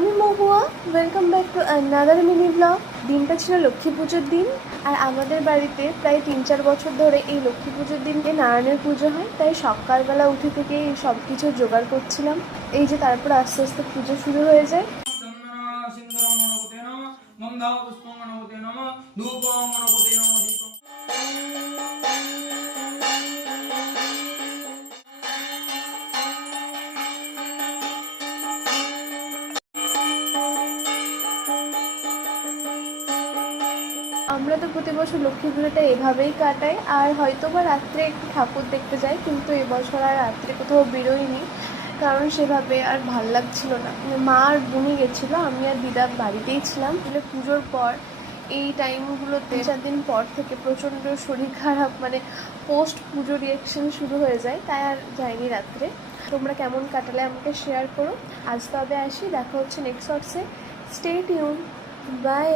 আমি Mahua, welcome back to another mini vlog. দিনটা ছিল লক্ষ্মী পুজোর দিন, আর আমাদের বাড়িতে প্রায় 3-4 বছর ধরে এই লক্ষ্মী পুজোর দিনকে নারায়ণের পুজো হয়। তাই সকালবেলা উঠে থেকে এই সব কিছু জোগাড় করছিলাম। এই যে তারপর আস্তে আস্তে পুজো শুরু হয়ে যায়। আমরা তো প্রতি বছর লক্ষ্মী পুজোটা এভাবেই কাটাই, আর হয়তো বা রাত্রে একটু ঠাকুর দেখতে যাই, কিন্তু এবছর আর রাত্রে কোথাও বেরোইনি, কারণ সেভাবে আর ভাল লাগছিল না। মা আর বুনি গেছিলো, আমি আর দিদা বাড়িতেই ছিলাম। মানে পুজোর পর এই টাইমগুলোতে 4 দিন পর থেকে প্রচণ্ড শরীর খারাপ, মানে পোস্ট পুজো রিয়াকশন শুরু হয়ে যায়, তাই আর যাইনি রাত্রে। তোমরা কেমন কাটালে আমাকে শেয়ার করো। আজ তবে আসি, দেখা হচ্ছে নেক্সট শর্টসে। Stay tuned, by.